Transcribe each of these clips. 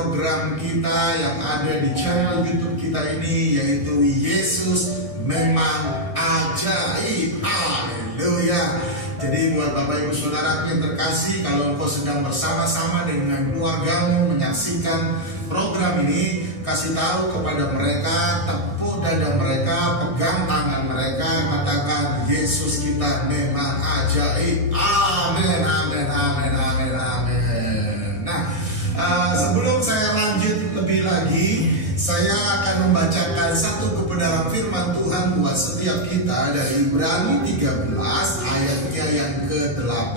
program kita yang ada di channel YouTube kita ini, yaitu Yesus Memang Ajaib. Haleluya. Jadi buat Bapak Ibu Saudara yang terkasih, kalau engkau sedang bersama-sama dengan keluargamu menyaksikan program ini, kasih tahu kepada mereka, tepuk dada mereka, pegang tangan mereka, katakan Yesus kita memang ajaib. Amin, amin, amin, amin, amin. Nah, sebelum saya lanjut lebih lagi, saya akan membacakan satu kebenaran firman Tuhan buat setiap kita dari Ibrani 13 ayatnya yang ke-8.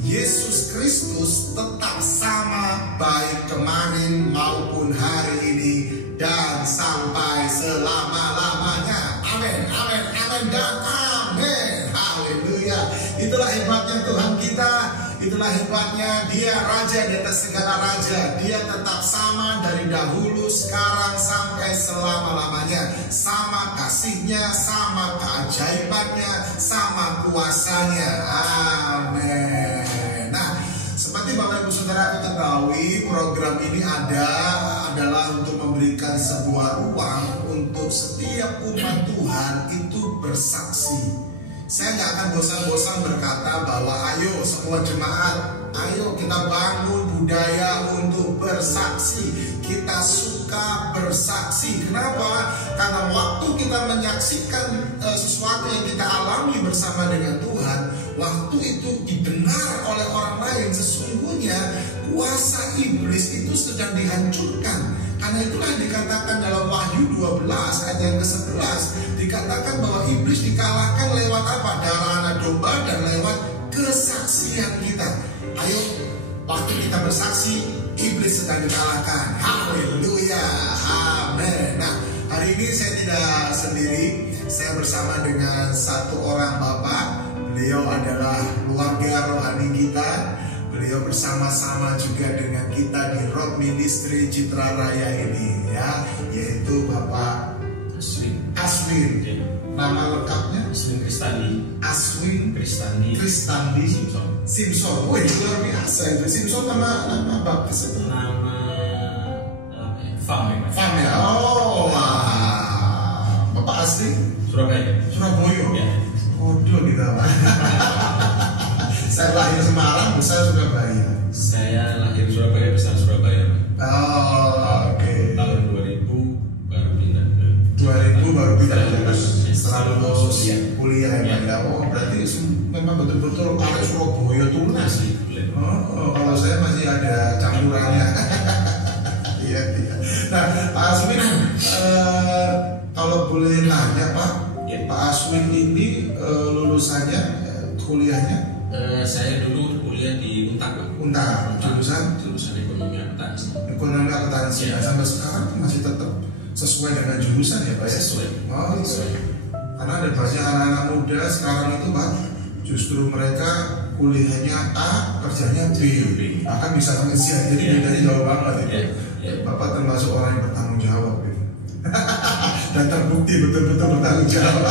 Yesus Kristus tetap sama baik kemarin maupun hari ini dan sampai selama-lamanya. Amin, amin, amin, dan amin. Haleluya. Itulah hebatnya Tuhan kita. Itulah hebatnya Dia Raja di atas segala raja. Dia tetap sama dari dahulu, sekarang, sampai selama-lamanya. Sama kasihnya, sama keajaibannya, sama kuasanya. Amin. Nah, seperti Bapak Ibu Saudara ketahui, program ini adalah untuk memberikan sebuah ruang untuk setiap umat Tuhan itu bersaksi. Saya nggak akan bosan-bosan berkata bahwa ayo semua jemaat, ayo kita bangun budaya untuk bersaksi. Kita suka bersaksi. Kenapa? Karena waktu kita menyaksikan sesuatu yang kita alami bersama dengan Tuhan, waktu itu didengar oleh orang lain, sesungguhnya kuasa iblis itu sedang dihancurkan. Karena itulah yang dikatakan dalam Wahyu 12 ayat yang ke-11, dikatakan bahwa iblis dikalahkan lewat apa? Darah anak domba dan lewat kesaksian kita. Ayo, waktu kita bersaksi, iblis sedang dikalahkan. Haleluya, amin. Nah, hari ini saya tidak sendiri, saya bersama dengan satu orang bapak. Beliau adalah keluarga rohani kita. Beliau bersama-sama juga dengan kita di Road Ministry Citra Raya ini, ya, yaitu Bapak Aswin. Nama lengkapnya Aswin Kristandi. Aswin Kristandi Simpson. Wih, luar biasa itu. Simpson nama baptis itu. Nama Fam ya. Oh, wah. Bapak asli Surabaya. Ya. Waduh, kita saya lahir Semarang, besar Surabaya. Saya lahir Surabaya, besar Surabaya. Oh, oke. Tahun 2000 baru pindah ke 2000 baru pindah setelah lulus ya. kuliah ya. Oh, berarti memang betul-betul arek Surabaya tunas. Oh, kalau saya masih ada campurannya. Iya, iya. Nah, Pak Aswin, kalau boleh nanya Pak, ya. Pak Aswin ini lulusannya, kuliahnya? Saya dulu kuliah di Untak, Pak. Untak, jurusan ekonomi akuntansi. Ekonomi akuntansi. Ya. Sampai sekarang masih tetap sesuai dengan jurusan ya Pak ya? Sesuai. Oh, sesuai. Karena ada banyak anak-anak muda sekarang itu Pak, justru mereka kuliahnya A, kerjanya B. Bahkan bisa sampai C. Jadi bedanya jauh banget itu. Ya. Bapak termasuk orang yang bertanggung jawab gitu. Dan terbukti betul-betul bertanggung jawab.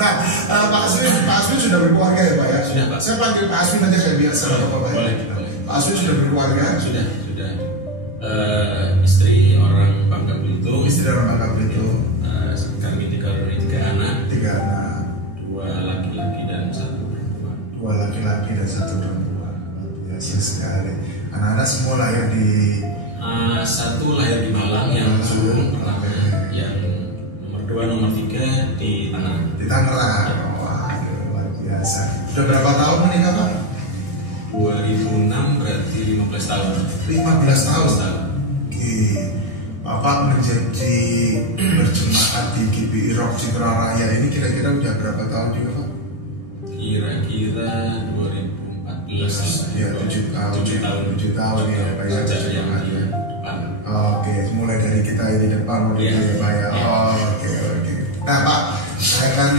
Nah, Pak Aswin sudah berkeluarga ya Pak ya? Sudah Pak. Saya panggil Pak Aswin aja kayak biasa Bapak ya? Boleh. Pak Aswin sudah berkeluarga? Sudah. Istri orang Bangka Belitung. Istri orang Bangka Belitung. Kami 3 anak. 3 anak. 2 laki-laki dan 1 perempuan. 2 laki-laki dan 1 perempuan. Biasa sekali. Anak-anak semua lahir di. Satu lahir di Malang, yang pertama, yang nomor 2, nomor 3 di Tangerang. Di Tangerang. Wah, luar biasa. Sudah berapa tahun menikah Pak? 2006 berarti 15 tahun. 15 tahun. Oke. Bapak menjadi berjemaat di GBI Rock Citra Raya ini kira-kira udah berapa tahun juga Pak? Kira-kira 2014. Ya, 7 tahun ya Pak ya. Oke, mulai dari kita ini depan ya Pak ya. Oke. Nah Pak, saya kan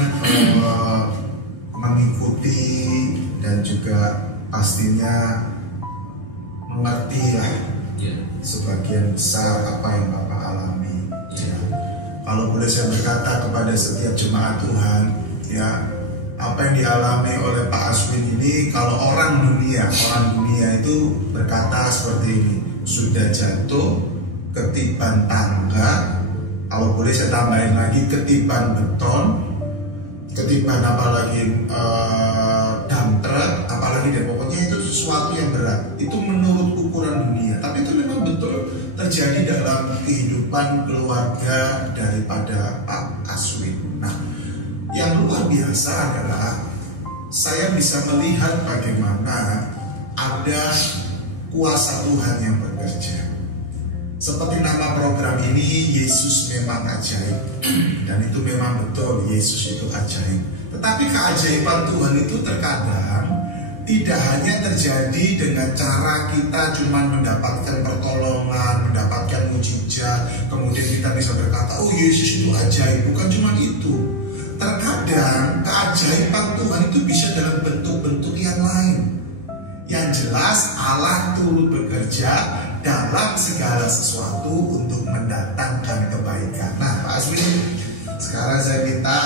mengikuti dan juga pastinya mengerti ya sebagian besar apa yang Bapak alami. Ya. Kalau boleh saya berkata kepada setiap jemaat Tuhan, ya, apa yang dialami oleh Pak Aswin ini, kalau orang dunia itu berkata seperti ini, sudah jatuh, ketiban tangga, kalau boleh saya tambahin lagi ketiban beton, ketiban apalagi dump truck, apalagi deh, pokoknya itu sesuatu yang berat. Itu menurut ukuran dunia, tapi itu memang betul terjadi dalam kehidupan keluarga daripada Pak Aswin. Nah, yang luar biasa adalah saya bisa melihat bagaimana ada kuasa Tuhan yang bekerja. Seperti nama program ini, Yesus memang ajaib. Dan itu memang betul, Yesus itu ajaib. Tetapi keajaiban Tuhan itu terkadang tidak hanya terjadi dengan cara kita cuma mendapatkan pertolongan, mendapatkan mujizat, kemudian kita bisa berkata, oh Yesus itu ajaib. Bukan cuma itu. Terkadang keajaiban Tuhan itu bisa dalam bentuk-bentuk yang lain. Yang jelas Allah turut bekerja dalam segala sesuatu untuk mendatangkan kebaikan. Nah, Pak Aswin, sekarang saya minta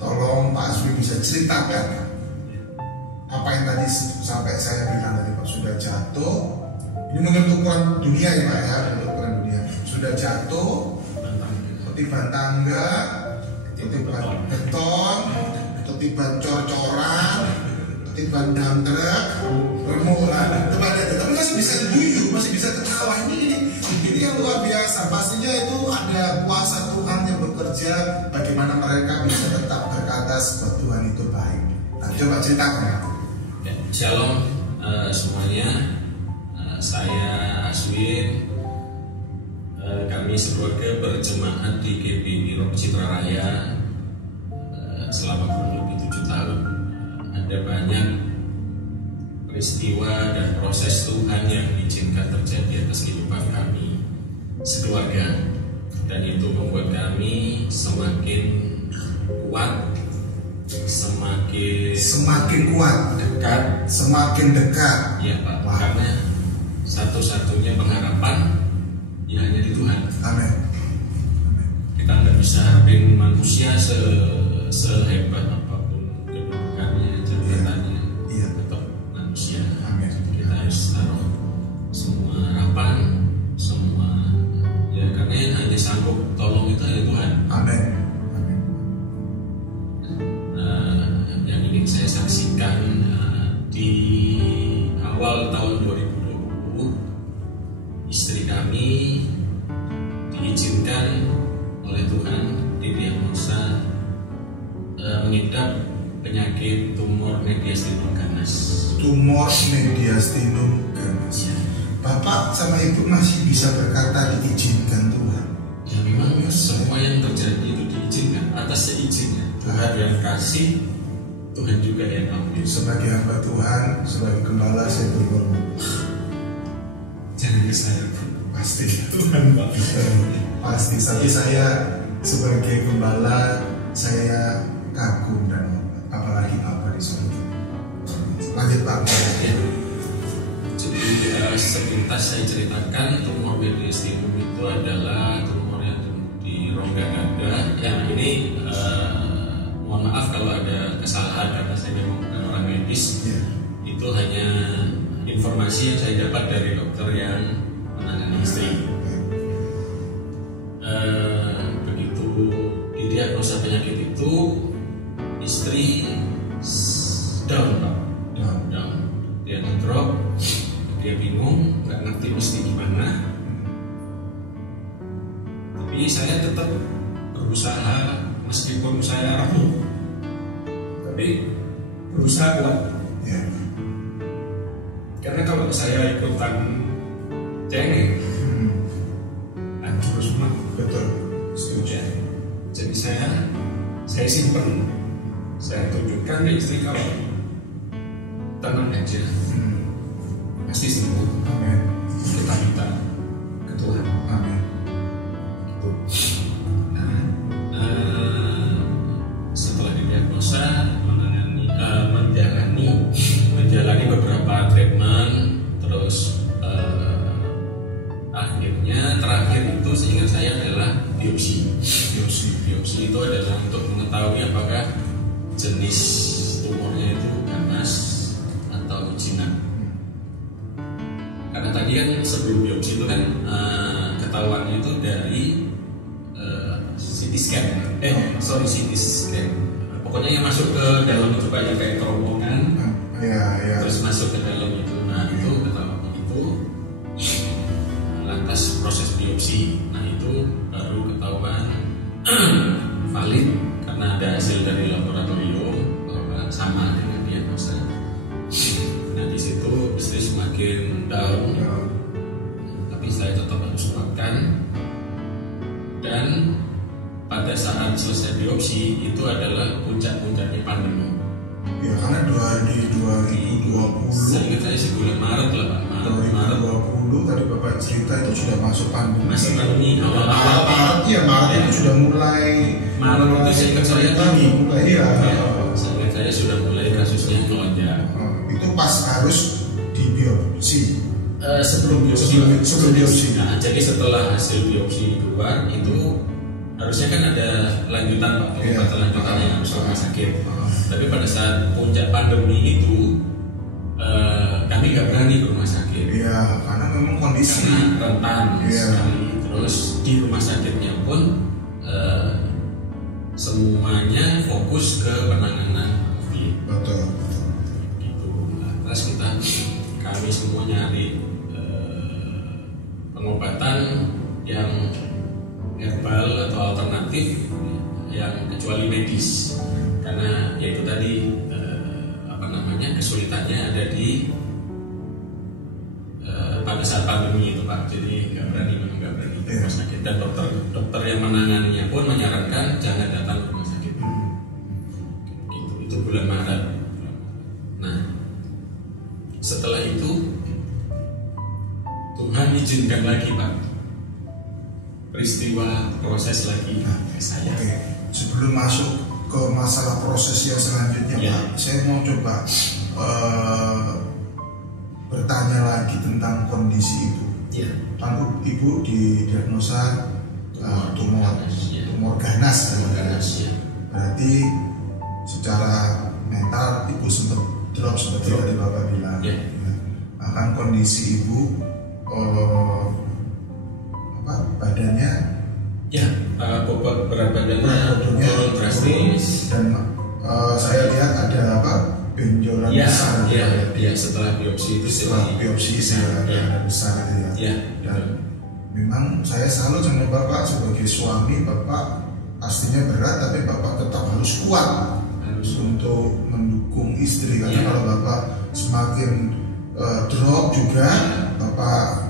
tolong Pak Aswin bisa ceritakan apa yang tadi sampai saya bilang tadi Pak, sudah jatuh. Ini menurut ukuran dunia ya Pak ya, menurut ukuran dunia. Sudah jatuh, ketiban tangga, ketiban beton, ketiban cor-coran, ketiban dump truck, remulan, tapi masih bisa guyu, masih bisa ketawa. Ini yang luar biasa. Pastinya itu ada kuasa Tuhan yang bekerja. Bagaimana mereka bisa tetap berkata bahwa Tuhan itu baik. Nah, coba ceritakan. Ya, shalom semuanya. Saya Aswin. Kami sekeluarga berjemaat di GPI Rock Citra Raya selama kurang lebih 7 tahun. Ada banyak peristiwa dan proses Tuhan yang diizinkan terjadi atas kehidupan kami sekeluarga, dan itu membuat kami semakin kuat, semakin kuat, semakin dekat. Ya Pak, karena satu-satunya pengharapan ya hanya di Tuhan. Amin. Kita nggak bisa harapin manusia sehebat apapun kedudukannya, jabatannya, tetap manusia. Amin. Kita harus taruh semua harapan, semua ya, karena yang hanya sanggup tolong itu hanya Tuhan. Amin. Yang ingin saya saksikan di awal tahun 2020, istri kami diizinkan oleh Tuhan didiagnosa mengidap penyakit tumor mediastinum ganas. Tumor mediastinum ganas. Ya. Bapak sama Ibu masih bisa berkata diizinkan Tuhan. Ya memang semua yang terjadi itu diizinkan atas seizinnya. Tuhan yang kasih, Tuhan juga yang ambil. Sebagai hamba Tuhan, sebagai gembala saya bergumul. Jangan ke saya pun. Pasti Tuhan Pak. Pasti. Tapi saya sebagai gembala saya kagum dan hormat. Apalagi apa di surga. Lanjut Pak. Ya. Jadi sepintas saya ceritakan, tumor mediastinum itu adalah tumor yang di rongga dada. Ya ini mohon maaf kalau ada kesalahan karena saya memang bukan orang medis. Ya. Itu hanya informasi yang saya dapat dari dokter yang menangani istri. Begitu didiagnosa penyakit itu, istri down Pak. Down. Dia ngedrop, dia bingung, nggak ngerti mesti gimana. Tapi saya tetap berusaha meskipun saya rapuh, tapi berusaha kuat. Ya. Karena kalau saya ikutan cengeng, hancur semua. Betul. Setuju. Jadi saya simpen, saya tunjukkan ke istri kalau tenang aja, pasti sembuh. Amin. Kita minta ke Tuhan. Amin. Setelah didiagnosa, menjalani beberapa treatment, terus akhirnya terakhir itu seingat saya adalah biopsi. Biopsi itu adalah untuk mengetahui apakah jenis tumornya itu ganas atau jinak. Karena tadi tadi kan sebelum biopsi itu kan ketahuannya itu dari CT scan, CT scan. Pokoknya yang masuk ke dalam itu banyak kayak terowongan, terus masuk ke dalam itu. Nah itu ketahuan itu, lantas proses biopsi. Nah itu baru ketahuan valid karena ada hasil dari laboratorium bahwa sama dengan diagnosa. Nah di situ istri semakin down, tapi saya tetap harus kuatkan. Dan pada saat selesai biopsi itu adalah puncak-puncaknya pandemi. Ya karena di 2020. Saya ingat saya sebulan Maret lah Pak. Maret 2020 tadi Bapak cerita itu sudah masuk pandemi. Masih pandemi Maret itu sudah mulai. Maret itu saya ingat saya tinggi. Iya. Saya ingat saya sudah mulai kasusnya melonjak. Itu pas harus di biopsi. Sebelum biopsi. Nah, jadi setelah hasil biopsi keluar itu harusnya kan ada lanjutan Pak, pengobatan lanjutan yang harus ke rumah sakit. Tapi pada saat puncak pandemi itu kami nggak berani ke rumah sakit. Iya, karena memang kondisi rentan sekali. Terus di rumah sakitnya pun semuanya fokus ke penanganan COVID. Betul. Gitu. Terus kami semua nyari pengobatan yang herbal atau alternatif yang kecuali medis, karena yaitu tadi kesulitannya ada di pada saat pandemi itu Pak. Jadi nggak berani ke rumah sakit, dan dokter yang menanganinya pun menyarankan jangan datang ke rumah sakit. Itu bulan Maret. Nah setelah itu Tuhan izinkan lagi Pak peristiwa proses lagi ke saya. Oke. Sebelum masuk ke masalah proses yang selanjutnya Pak, saya mau coba bertanya lagi tentang kondisi ibu. Kan ibu didiagnosa tumor ganas. Berarti secara mental ibu sempat drop seperti tadi Bapak bilang. Bahkan kondisi ibu badannya bobot berat badannya turun drastis, dan saya lihat ada benjolan besar. Setelah biopsi itu ada besar itu ya. Dan memang saya salut sama Bapak sebagai suami. Bapak pastinya berat, tapi Bapak tetap harus kuat untuk mendukung istri. Karena kalau Bapak semakin drop juga, Bapak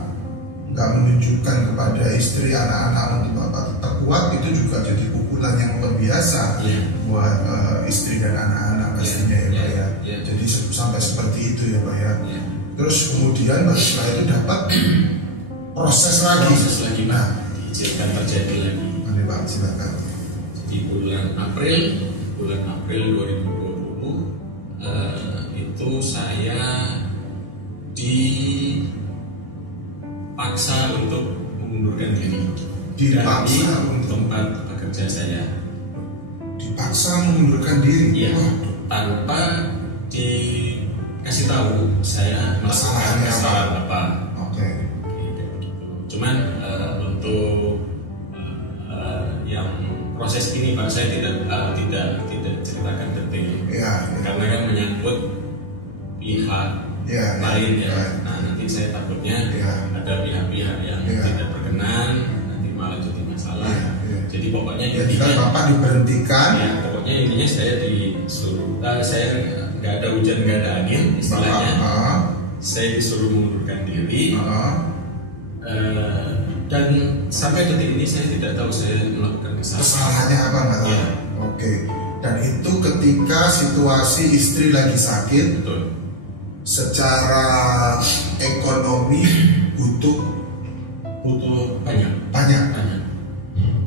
nggak menunjukkan kepada istri, anak-anak untuk Bapak tetap kuat, itu juga jadi pukulan yang luar biasa buat istri dan anak-anak pastinya ya Pak ya. Jadi sampai seperti itu ya Pak ya. Terus kemudian setelah itu dapat proses lagi. Nah, diizinkan terjadi lagi. Mari Pak, silakan. Di bulan April 2020 itu saya dipaksa untuk mengundurkan diri dari tempat bekerja saya. Dipaksa mengundurkan diri? Tanpa dikasih tahu saya melakukan kesalahan apa. Cuman untuk yang proses ini Pak, saya tidak ceritakan detail, karena kan menyangkut pihak lain ya. Nah nanti saya takutnya ada pihak-pihak yang tidak berkenan, nanti malah jadi masalah. Jadi pokoknya intinya Bapak diberhentikan. Pokoknya intinya saya disuruh, saya nggak ada hujan nggak ada angin istilahnya. Saya disuruh mengundurkan diri. Dan sampai detik ini saya tidak tahu saya melakukan kesalahannya apa nggak tahu. Oke. Dan itu ketika situasi istri lagi sakit. Betul. Secara ekonomi butuh banyak.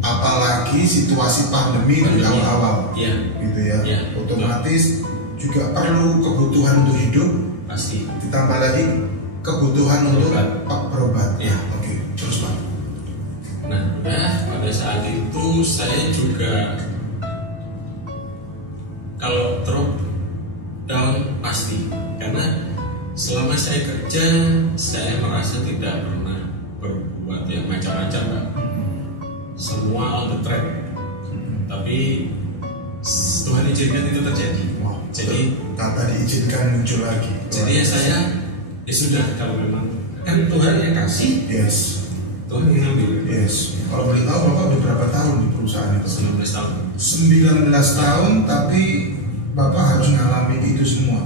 Apalagi situasi pandemi di awal-awal, gitu ya. Otomatis juga perlu kebutuhan untuk hidup. Pasti. Ditambah lagi kebutuhan untuk berobat. Oke, terus Pak. Nah, pada saat itu saya juga kalau drop down pasti, karena selama selama saya kerja, saya merasa tidak pernah berbuat yang macam-macam, Pak. Semua on the track. Tapi Tuhan izinkan itu terjadi. Wow. Jadi kata diizinkan muncul lagi. Jadi ya saya, ya sudah, kalau memang kan Tuhan yang kasih, Yes. Tuhan yang ngambil. Yes. Kalau boleh tahu Bapak udah berapa tahun di perusahaan itu? 19 tahun. 19 tahun, tapi Bapak harus mengalami itu semua.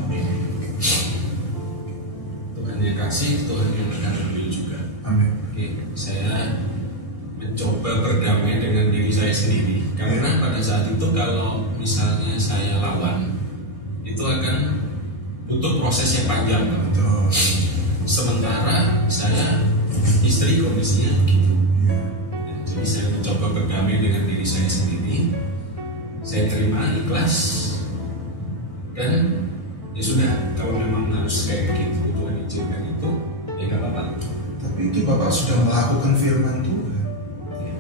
Tuhan yang kasih, Tuhan yang akan ambil juga. Amin. Oke, saya mencoba berdamai dengan diri saya sendiri. Karena pada saat itu kalau misalnya saya lawan, itu akan butuh proses yang panjang. Betul. Sementara saya istri kondisinya begitu. Ya. Jadi saya mencoba berdamai dengan diri saya sendiri. Saya terima, ikhlas, dan ya sudah, kalau memang harus kayak gitu, Tuhan izinkan itu, ya nggak apa-apa. Tapi itu Bapak sudah melakukan firman Tuhan.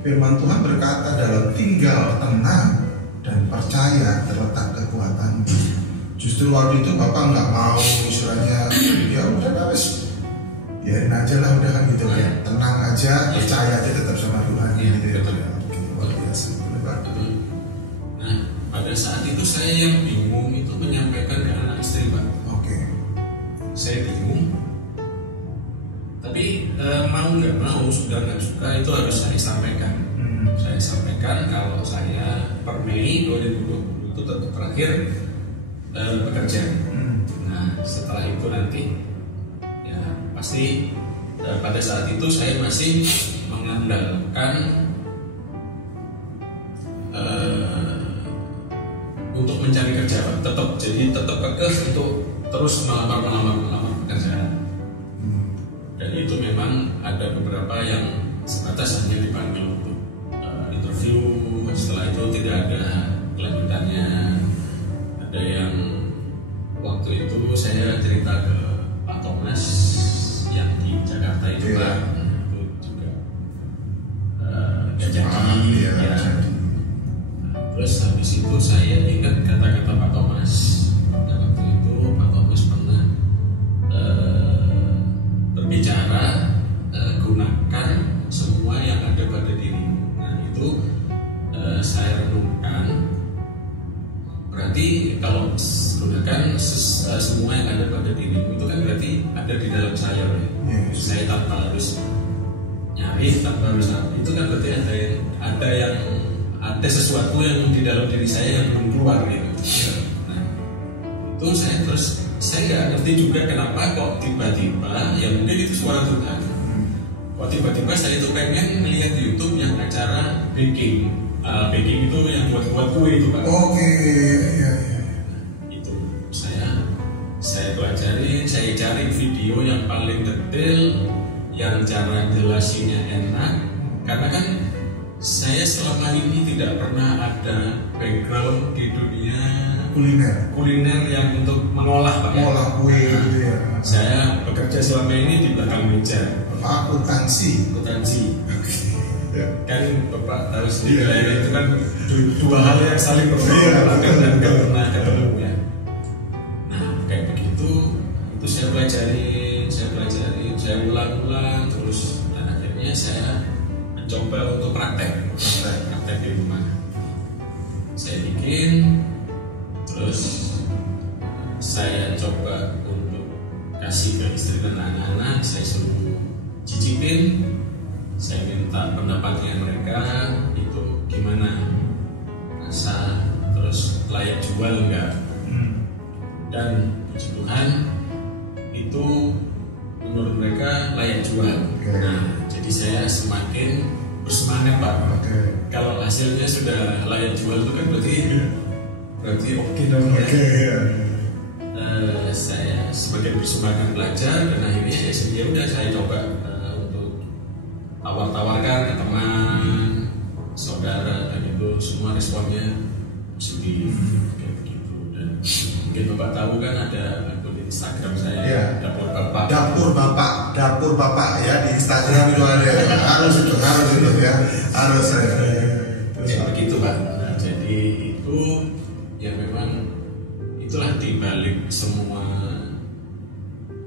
Firman Tuhan berkata, dalam tinggal tenang dan percaya terletak kekuatan. Justru waktu itu Bapak nggak mau istilahnya, ya udah guys, biarin aja lah, udah kan gitu kan. Ya. Tenang aja, percaya aja tetap sama Tuhan. Ya, Gitu ya. betul. Oke, luar biasa. Betul. Nah, pada saat itu saya yang bingung itu menyampaikan ke anak istri, Pak. Oke. Saya bingung. Tapi mau nggak mau, suka nggak suka, itu harus saya sampaikan. Saya sampaikan kalau saya per Mei 2020 itu terakhir bekerja. Nah, setelah itu nanti ya pasti pada saat itu saya masih mengandalkan untuk mencari kerja, Pak. Tetap kekeh untuk terus melamar pekerjaan. Dan itu memang ada beberapa yang sebatas hanya dipanggil untuk interview, setelah itu tidak ada kelanjutannya. Ada yang waktu itu saya cerita ke Pak Thomas yang di Jakarta itu, Pak, itu juga gak jadi. Ya. Terus habis itu saya ingat kata-kata Pak Thomas. Waktu itu Pak Thomas pernah berbicara, gunakan semua yang ada pada dirimu. Nah itu saya renungkan. Berarti kalau gunakan semua yang ada pada dirimu itu kan berarti ada di dalam saya, ya? Yes. Saya tanpa harus nyari, tanpa harus apa. Itu kan berarti ada sesuatu yang di dalam diri saya yang belum keluar gitu. Nah itu saya nggak ngerti juga kenapa kok tiba-tiba, ya mungkin itu suara Tuhan. Kok tiba-tiba saya itu pengen melihat di YouTube yang acara baking. Baking itu yang buat kue itu, Pak. Oke, ya. Itu saya pelajari, saya cari video yang paling detail, yang cara jelasinnya enak. Karena kan saya selama ini tidak pernah ada background di dunia kuliner yang untuk mengolah, Pak. Mengolah kue gitu ya. Saya bekerja selama ini di belakang meja. Akuntansi. Kan Bapak tahu sendiri lah ya, itu kan dua hal yang saling berlawanan dan gak pernah ketemu ya. Nah kayak begitu, itu saya pelajari, saya ulang-ulang terus, dan akhirnya saya mencoba untuk praktek di rumah. Saya bikin, terus saya coba untuk kasih ke istri dan anak-anak, saya suruh cicipin. Saya minta pendapatnya mereka itu gimana, rasa, terus layak jual enggak. Dan puji Tuhan itu menurut mereka layak jual. Nah jadi saya semakin bersemangat, Pak. Kalau hasilnya sudah layak jual itu kan berarti oke dong ya. Saya semakin bersemangat belajar, dan akhirnya ya udah saya coba tawar-tawarkan ke teman, saudara, dan itu semua responnya positif kayak begitu. Dan mungkin Bapak tahu kan ada akun Instagram saya, ya. Dapur Bapak ya, di Instagram itu ada. harus itu ya, harus saya. Ya begitu, Pak. Nah, jadi itu ya memang itulah dibalik semua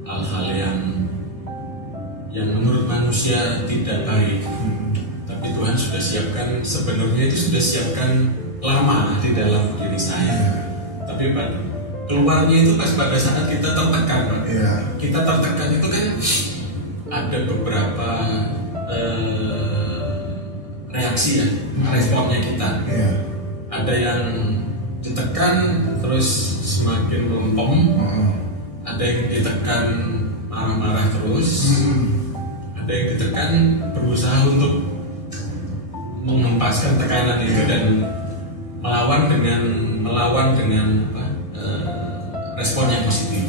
hal-hal yang menurut manusia tidak baik. Tapi Tuhan sudah siapkan, sebenarnya itu sudah siapkan lama di dalam diri saya. Tapi keluarnya itu pas pada saat kita tertekan, Pak. Kita tertekan itu kan ada beberapa reaksi ya, responnya kita. Ada yang ditekan terus semakin melempem, ada yang ditekan marah-marah terus, ada yang ditekan berusaha untuk menghempaskan tekanan itu dan melawan dengan respon yang positif.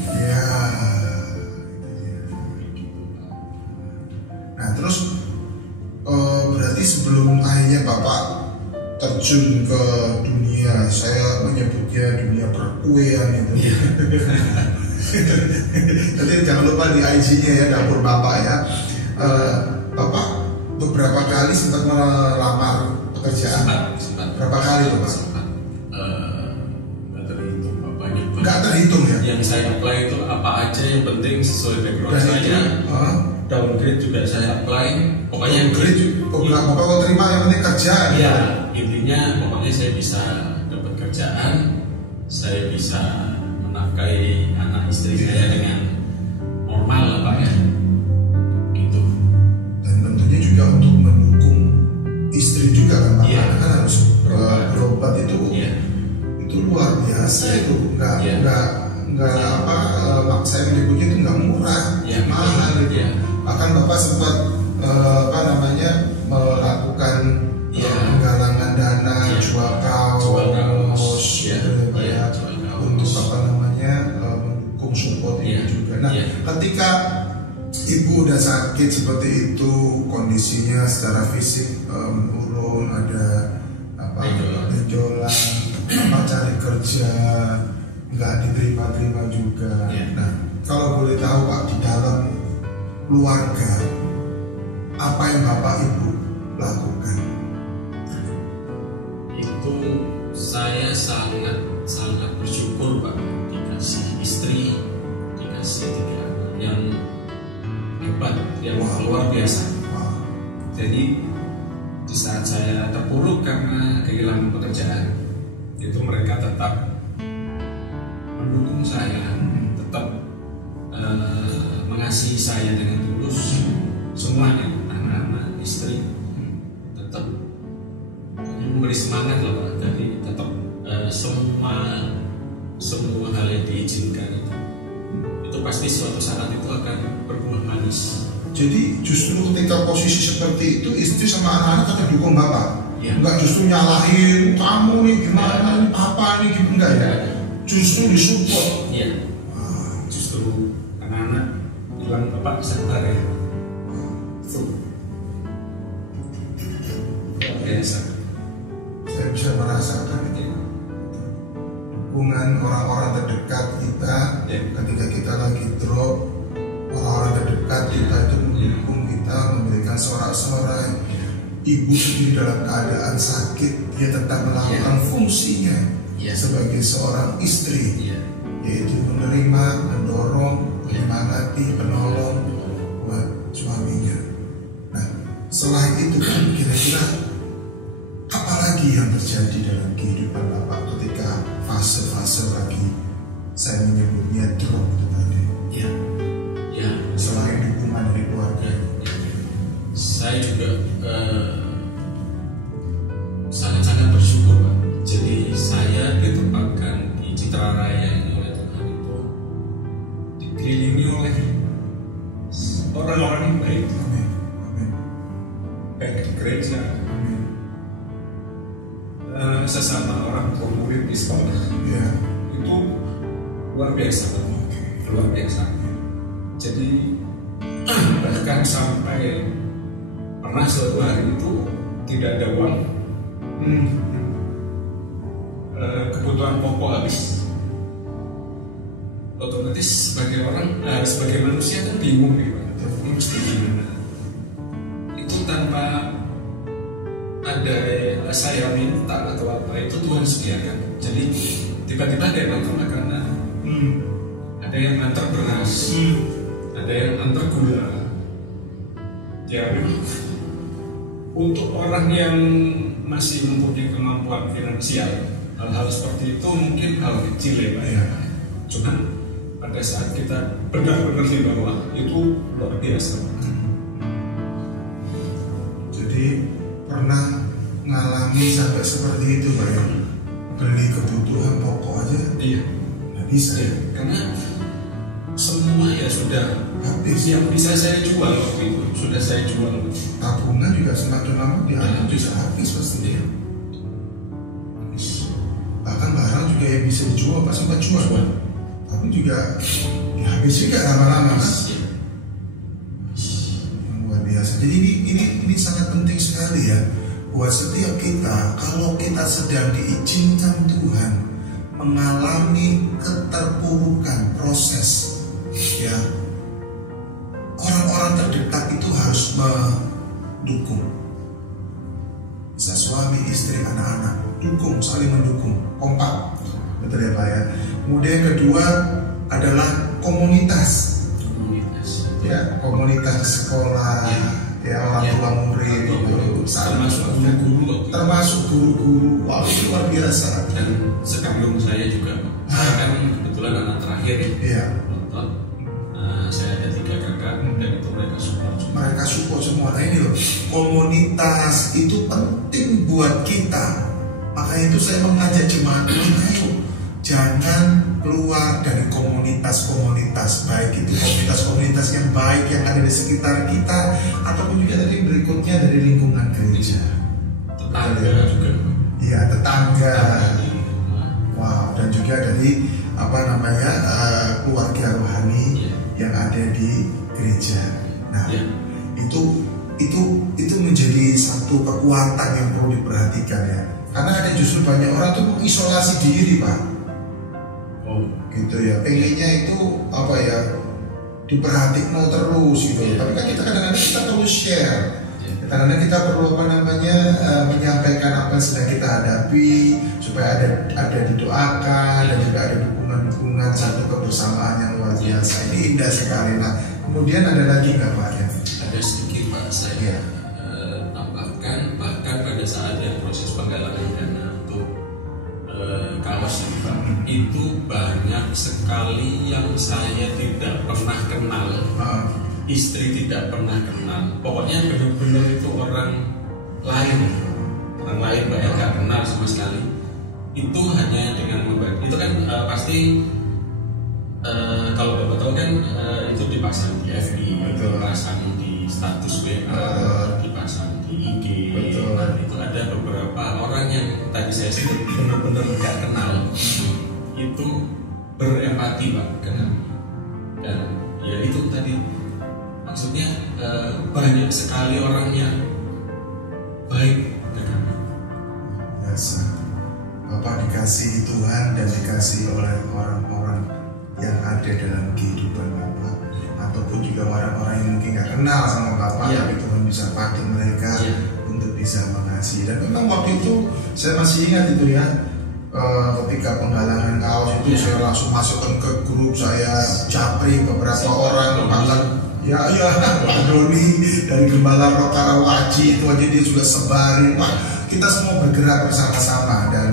Nah terus berarti sebelum akhirnya Bapak terjun ke dunia, saya menyebutnya dunia perkuean itu. Jadi jangan lupa di IG-nya ya, dapur Bapak ya. Bapak beberapa kali sempat melamar pekerjaan. Sempat. Berapa kali tuh Pak? Nggak terhitung Pak, banyak. Nggak terhitung ya? Yang saya apply itu apa aja yang penting sesuai background saya. Downgrade juga saya apply. Pokoknya downgrade juga. Bapak terima yang penting kerjaan. Iya, intinya pokoknya saya bisa dapat kerjaan, saya bisa menafkahi anak istri saya dengan normal lah Pak ya. Gitu. Dan tentunya juga untuk mendukung istri juga kan Pak, karena kan harus berobat itu. Itu luar biasa itu, nggak apa, saya menyebutnya itu nggak murah, mahal itu. Bahkan Bapak sempat melakukan penggalangan dana, jual kaos, untuk mendukung support itu juga. Nah, ketika Ibu udah sakit seperti itu, kondisinya secara fisik menurun, ada benjolan, cari kerja nggak diterima juga. Nah, kalau boleh tahu Pak, di dalam keluarga apa yang Bapak Ibu lakukan? Itu saya sangat bersyukur Pak, dikasih istri, dikasih 3 anak yang hebat, yang luar biasa. Jadi di saat saya terpuruk karena kehilangan pekerjaan, itu mereka tetap mendukung saya, tetap mengasihi saya dengan tulus. Semuanya, anak-anak, istri, tetap memberi semangat lah Pak. Jadi tetap semua hal yang diizinkan itu pasti suatu saat itu akan berbuah manis. Jadi justru ketika posisi seperti itu, istri sama anak-anak tetap dukung Bapak. Enggak justru nyalahin, kamu nih gimana nih, apa nih gitu, enggak ya? Justru disupport. Justru anak-anak bilang Bapak sabar ya. Biasa. Saya bisa merasakan itu dukungan orang-orang terdekat kita ketika kita lagi drop. Orang-orang terdekat kita itu mendukung kita, memberikan sorak-sorai. Ibu sendiri dalam keadaan sakit, dia tetap melakukan fungsinya sebagai seorang istri, yaitu menerima, mendorong, menyemangati, penolong buat suaminya. Nah, setelah itu kan kira-kira apa lagi yang terjadi dalam kehidupan Bapak ketika fase-fase lagi saya menyebutnya drop itu tadi? Selain dukungan dari keluarga, saya juga sangat-sangat bersyukur Pak. Jadi saya ditempatkan di Citra Raya ini oleh Tuhan itu dikelilingi oleh orang-orang yang baik. Amin. Baik di gereja, sesama orang tua murid di sekolah, itu luar biasa Pak. Luar biasa. Jadi bahkan sampai pernah suatu hari itu tidak ada uang, kebutuhan pokok habis. Otomatis sebagai orang, sebagai manusia kan bingung nih Pak, mesti gimana? Itu tanpa ada saya minta atau apa, itu Tuhan sediakan. Jadi tiba-tiba ada yang ngantar makanan, ada yang ngantar beras, ada yang antar gula, Ya, untuk orang yang masih mempunyai kemampuan finansial, hal-hal seperti itu mungkin hal kecil ya Pak ya. Cuman pada saat kita benar-benar di bawah itu luar biasa. Jadi pernah ngalami sampai seperti itu Pak ya? Beli kebutuhan pokok aja Iya. nggak bisa ya? Karena semua ya sudah Habis. yang bisa saya jual waktu itu sudah saya jual. Tabungan juga semakin lama dianggap bisa habis pasti. Bahkan barang juga yang bisa dijual pas sempat jual, tapi juga ya habis juga lama-lama kan? Yang luar biasa. Jadi ini sangat penting sekali ya buat setiap kita. Kalau kita sedang diizinkan Tuhan mengalami keterpurukan proses, ya orang-orang terdekat itu harus mendukung. Bisa suami, istri, anak-anak, dukung, saling mendukung, kompak, betul ya Pak ya. Kemudian yang kedua adalah komunitas, ya komunitas sekolah, ya orang tua murid itu, termasuk guru-guru, wah itu luar biasa. Dan sekaligus saya juga, saya kan kebetulan anak terakhir Iya. nonton. Saya ada 3 kakak dan itu mereka support. Mereka support semua. Nah ini loh, komunitas itu penting buat kita. Makanya itu saya mengajak jemaat Tuhan, ayo jangan keluar dari komunitas-komunitas, baik itu komunitas-komunitas yang baik yang ada di sekitar kita, ataupun juga tadi berikutnya dari lingkungan gereja. Tetangga juga. Iya, tetangga. di rumah. Wow, dan juga dari keluarga rohani yang ada di gereja. Nah, itu menjadi satu kekuatan yang perlu diperhatikan ya. Karena ada justru banyak orang tuh mengisolasi diri Pak. Gitu ya. Pengennya itu diperhatikan terus gitu. Tapi kan kita kadang-kadang kita perlu share. Kadang-kadang kita perlu menyampaikan apa yang sedang kita hadapi supaya ada didoakan dan juga ada dukungan satu kebersamaan yang luar biasa. Ini indah sekali. Nah, kemudian ada lagi nggak Pak? Ada sedikit Pak, saya tambahkan bahkan pada saat yang proses penggalangan dana untuk kaos ini Pak, itu banyak sekali yang saya tidak pernah kenal, istri tidak pernah kenal, pokoknya benar-benar itu orang lain Pak yang nggak kenal sama sekali. Itu hanya dengan membagi, itu kan pasti kalau Bapak tahu kan itu dipasang di FB, dipasang di status WA, dipasang di IG. Nah, itu ada beberapa orang yang tadi saya sebut benar-benar nggak kenal, itu berempati Pak dengan, dan ya itu tadi maksudnya banyak sekali orang yang baik dengan biasa. Bapak dikasih Tuhan dan dikasih oleh orang-orang yang ada dalam kehidupan Bapak, ataupun juga orang-orang yang mungkin gak kenal sama Bapak, tapi Tuhan bisa pakai mereka untuk bisa mengasihi. Dan memang waktu itu saya masih ingat itu ya, ketika penggalangan kaos itu saya langsung masukkan ke grup, saya japri beberapa orang, bahkan Pak Doni dari Gembala Rotara Waji itu aja dia sudah sebarin. Wah, kita semua bergerak bersama-sama dan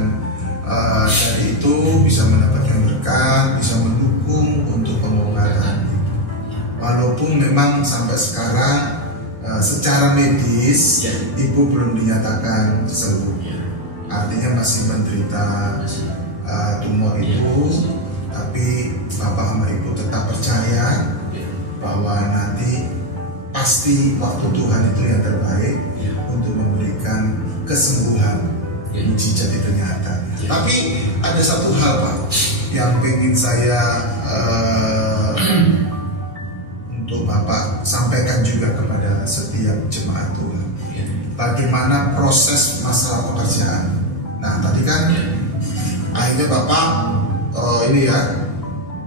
dari itu bisa mendapatkan berkat, bisa mendukung untuk pengobatan. Walaupun memang sampai sekarang secara medis ibu belum dinyatakan sembuh, artinya masih menderita tumor itu, tapi bapak sama ibu tetap percaya bahwa nanti pasti waktu Tuhan itu yang terbaik untuk memberikan kesembuhan. Mujizat itu nyata. Tapi ada satu hal Pak yang pengen saya untuk Bapak sampaikan juga kepada setiap jemaat Tuhan. Bagaimana proses masalah pekerjaan. Nah tadi kan akhirnya Bapak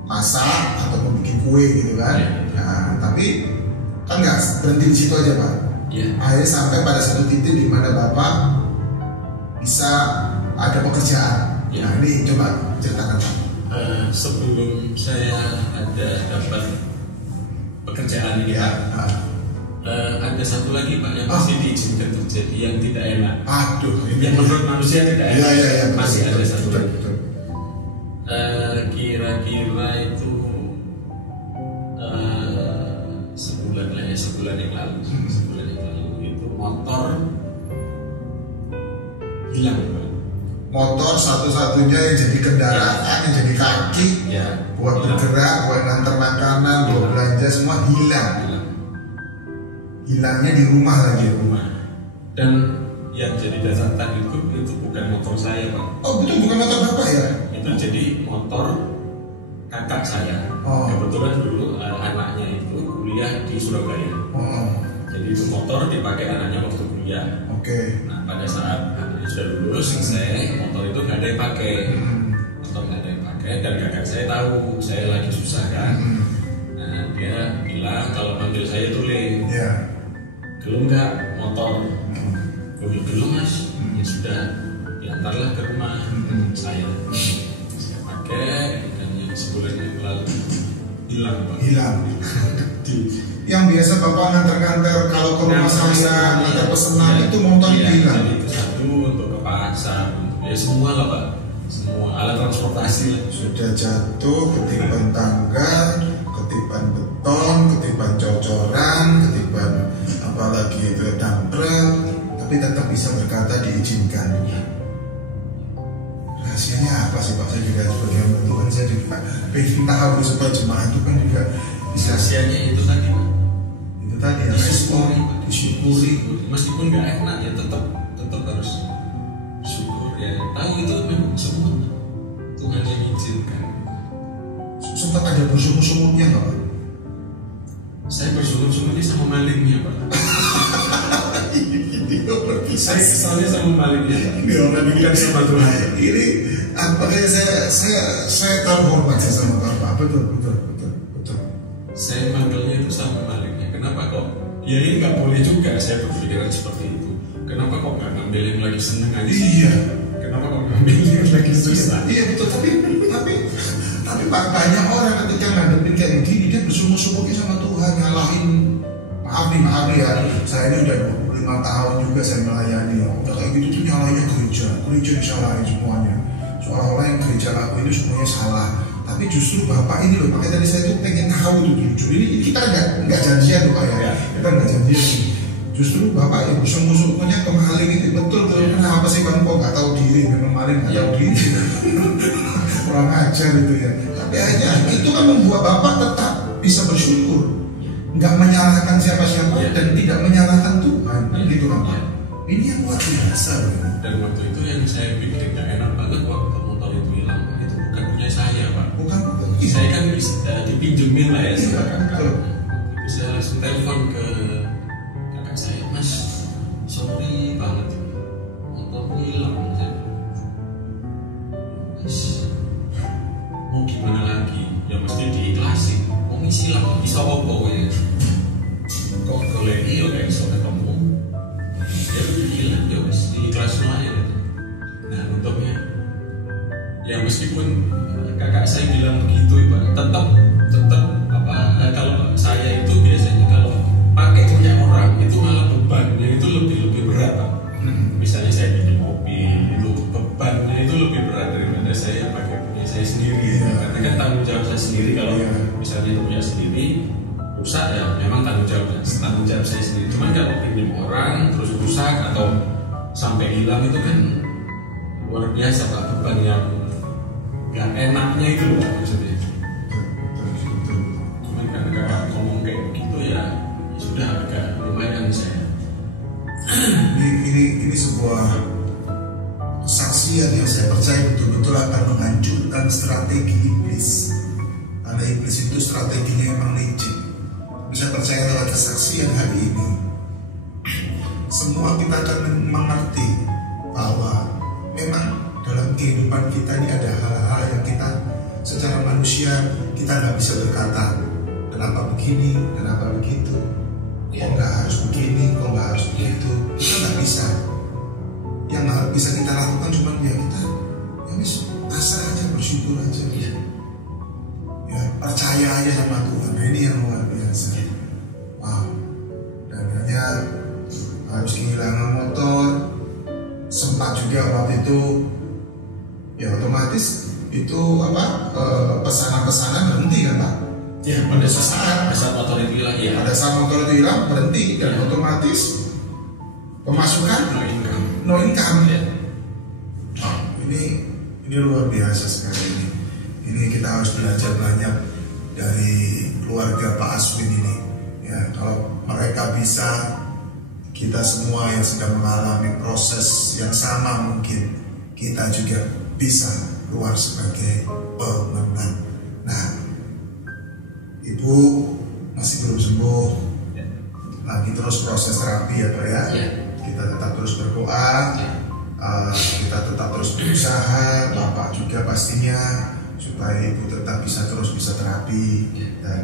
masak ataupun bikin kue gitu kan. Nah tapi kan nggak berhenti di situ aja Pak. Akhirnya sampai pada satu titik di mana Bapak bisa ada pekerjaan. Nah ini coba ceritakan Pak. Sebelum saya dapat pekerjaan ini Pak, Ada satu lagi Pak yang masih diizinkan terjadi yang tidak enak. Aduh, ini Yang menurut manusia tidak enak. Iya, Masih betul, ada satu betul, lagi. betul. Kira-kira itu sebulan lah ya, sebulan yang lalu itu motor hilang Pak. Motor satu-satunya yang jadi kendaraan, yang jadi kaki, Ya, buat hilang. bergerak, buat nganter makanan, buat Hilang. belanja, semua hilang. Hilang. Hilangnya di rumah lagi. Rumah. Dan yang jadi dasar itu bukan motor saya Pak. Oh, betul, bukan motor bapak ya? Itu jadi motor kakak saya. Oh. Kebetulan dulu anaknya itu kuliah di Surabaya. Oh, Jadi itu motor dipakai anaknya waktu kuliah. oke. Nah pada saat anaknya sudah lulus, selesai, motor itu nggak ada yang pakai. Motor nggak ada yang pakai dan kakak saya tahu saya lagi susah kan. Nah dia bilang kalau panggil saya Tule, Ya. gelum nggak motor? Gue gelum Mas. Ya sudah, diantarlah ke rumah saya. Saya pakai dan yang sebulan yang lalu hilang Pak. Hilang. Di- Yang biasa bapak nganter-nganter kalau ke rumah saya, nganter pesanan itu motor Iya, hilang. jadi itu satu untuk ke pasar, untuk ya semua lah Pak, semua alat transportasi lah. Sudah jatuh, ketiban tangga, ketiban beton, ketiban cocoran, ketiban apalagi itu dumper, tapi tetap bisa berkata diizinkan. Rahasianya apa sih Pak? Saya juga sebagai Tuhan, saya juga pengen tahu supaya jemaah itu kan juga bisa Rahasianya itu tadi Pak, itu tadi ya, respon, disyukuri. meskipun nggak enak ya tetap harus syukur ya. Tahu itu memang semua Tuhan yang izinkan. Sempat ada bersumur-sumurnya nggak Pak? Saya bersyukur-syukurnya sama malingnya Pak. Ini berarti Saya kesalnya sama malingnya Pak. ini orang ini Bukan sama Tuhan. Ini apakah saya terhormat sama Bapak, betul. Saya manggilnya itu sama malingnya. Kenapa kok? Ya ini nggak boleh juga saya berpikiran seperti itu. Kenapa kok nggak ngambil yang lagi seneng aja? Iya. Kenapa kok ngambil yang lagi susah? Iya betul, tapi Pak, banyak orang ketika ngadepin kayak gini dia bersungguh-sungguhnya sama Tuhan, nyalahin. Maaf nih ya, saya ini udah 25 tahun juga saya melayani. Udah kayak gitu tuh nyalahinnya gereja disalahin semuanya. Seolah-olah yang gereja laku ini semuanya salah. Tapi justru Bapak ini loh, makanya tadi saya tuh pengen tahu tuh jujur. Ini kita nggak janjian loh Pak ya. Kita nggak janjian. Justru Bapak yang bersungguh-sungguhnya ke maling itu betul. Kenapa sih Bang kok nggak tahu diri, memang maling nggak tahu diri. Kurang ajar itu ya. Tapi hanya itu kan membuat Bapak tetap bisa bersyukur, nggak menyalahkan siapa-siapa dan tidak menyalahkan Tuhan, gitu kan Pak. Ini yang luar biasa loh. Dan waktu itu yang saya pikir nggak enak banget waktu motor itu hilang, itu bukan punya saya Pak. Bukan. Saya kan bisa dipinjemin lah ya sama Iya, kakak. betul. Itu saya langsung telepon ke kakak saya, Mas, sorry banget, motorku hilang. Mas, mau gimana lagi? Ya mesti diikhlasin. Mau ngisi lah, bisa opo ya. Kok goleki ya kayak iso ketemu. Ya udah hilang, ya wis diikhlasin aja. Nah untungnya, ya meskipun kakak saya bilang begitu Pak, tetap apa kalau saya itu biasanya kalau pakai punya orang itu malah bebannya itu lebih berat Pak. Misalnya saya pinjam mobil itu bebannya itu lebih berat daripada saya pakai punya saya sendiri. Karena kan tanggung jawab saya sendiri. Kalau misalnya itu punya sendiri rusak ya memang tanggung jawab saya sendiri. Cuman kalau pinjam orang terus rusak atau sampai hilang itu kan luar biasa Pak, beban yang nggak enaknya itu loh maksudnya. Cuman karena kakak ngomong kayak begitu ya sudah agak lumayan saya. Ini sebuah kesaksian yang saya percaya betul-betul akan menghancurkan strategi iblis. Karena iblis itu strateginya memang licik. Bisa percaya lewat kesaksian hari ini, semua kita akan mengerti bahwa memang dalam kehidupan kita ini ada hal-hal yang kita secara manusia kita nggak bisa berkata kenapa begini, kenapa begitu, kok nggak harus begini, kok nggak harus begitu, kita nggak bisa. Yang nggak bisa kita lakukan cuma ya kita ya wis pasrah aja, bersyukur aja, ya percaya aja sama Tuhan. Nah, ini yang luar biasa. Wow. Dan juga waktu itu ya otomatis itu pesanan-pesanan berhenti kan Pak? Ya, pada saat motor itu hilang ya. Pada saat motor itu hilang berhenti dan otomatis pemasukan no income. Ya. Oh, ini luar biasa sekali ini. Ini kita harus belajar banyak dari keluarga Pak Aswin ini. Ya, kalau mereka bisa, kita semua yang sedang mengalami proses yang sama mungkin kita juga bisa keluar sebagai pemenang. Nah, Ibu masih belum sembuh, lagi terus proses terapi ya Pak ya. Kita tetap terus berdoa, kita tetap terus berusaha, Bapak juga pastinya supaya Ibu tetap bisa terapi dan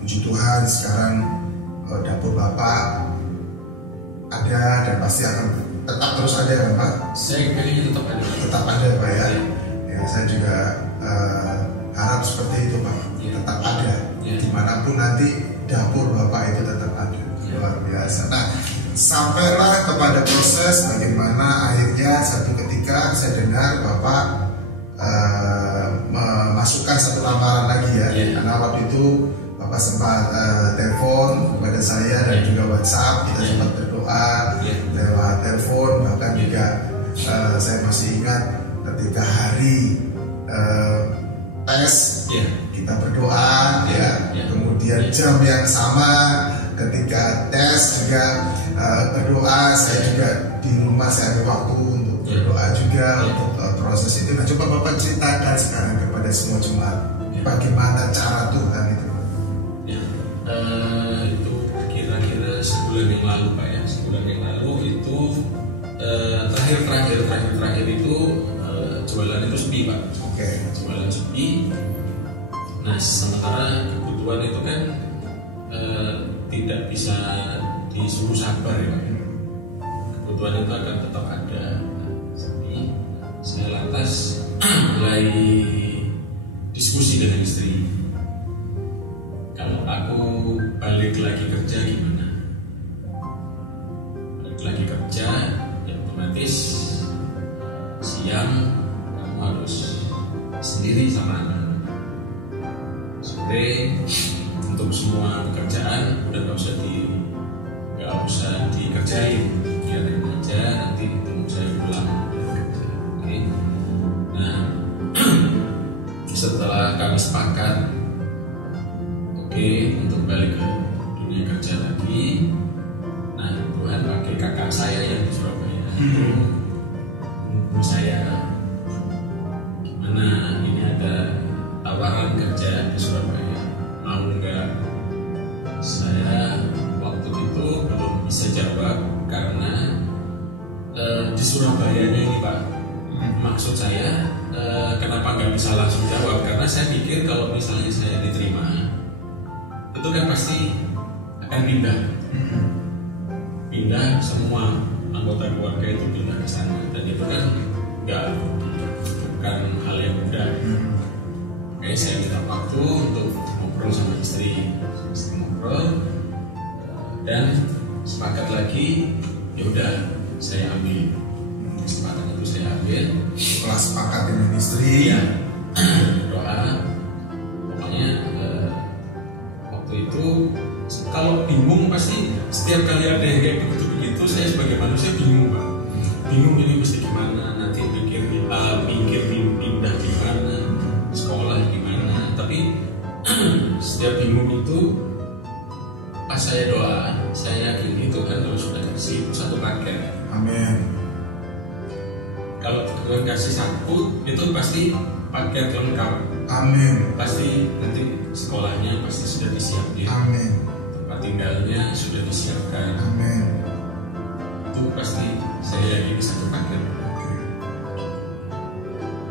puji Tuhan sekarang dapur Bapak ada dan pasti akan tetap terus ada kan Pak? Saya kayaknya Tetap ada Pak ya. Ya saya juga harap seperti itu Pak, tetap ada dimanapun nanti dapur Bapak itu tetap ada. Luar biasa. Nah, sampailah kepada proses bagaimana akhirnya satu ketika saya dengar Bapak memasukkan satu lamaran lagi ya. Karena waktu itu Bapak sempat telepon kepada saya dan juga WhatsApp, kita sempat berdoa lewat telepon, bahkan juga saya masih ingat ketika hari tes kita berdoa kemudian jam yang sama ketika tes juga berdoa, saya juga di rumah saya ada waktu untuk berdoa juga untuk proses itu. Nah coba Bapak ceritakan sekarang kepada semua jemaat bagaimana cara Tuhan itu. Itu kira-kira sebulan yang lalu Pak ya, sebulan yang lalu itu terakhir itu jualan itu sepi Pak. Jualan sepi. Nah sementara kebutuhan itu kan tidak bisa disuruh sabar ya Pak. Kebutuhan itu akan tetap ada. Sepi. Saya lantas mulai diskusi dengan istri. Kalau aku balik lagi kerja gimana? Balik lagi kerja ya otomatis siang kamu harus sendiri sama anak. Sore untuk semua pekerjaan udah nggak usah dikerjain, biarin aja nanti tunggu saya pulang. Oke. Nah setelah kami sepakat untuk balik ke dunia kerja lagi, nah Tuhan pakai kakak saya yang di Surabaya saya gimana ini ada tawaran kerja di Surabaya, mau nggak? Saya waktu itu belum bisa jawab karena di Surabayanya ini Pak, maksud saya kenapa nggak bisa langsung jawab, karena saya pikir kalau misalnya saya diterima itu kan pasti akan pindah semua anggota keluarga itu pindah ke sana, dan itu kan bukan hal yang mudah. Oke, saya minta waktu untuk ngobrol sama istri ngobrol dan sepakat lagi, ya udah saya ambil kesempatan itu, saya ambil. Setelah sepakat dengan istri doa, pokoknya itu kalau bingung pasti setiap kali ada yang kayak begitu saya sebagai manusia bingung Pak, ini mesti gimana, nanti mikir pindah gimana, sekolah gimana, tapi setiap bingung itu pas saya doa, saya yakin itu kan kalau sudah kasih satu paket. Amin. Kalau Tuhan kasih satu itu pasti paket lengkap. Amin. Pasti nanti sekolahnya pasti sudah disiapin. Amin. Tempat tinggalnya sudah disiapkan. Amin. Itu pasti saya yakin satu paket.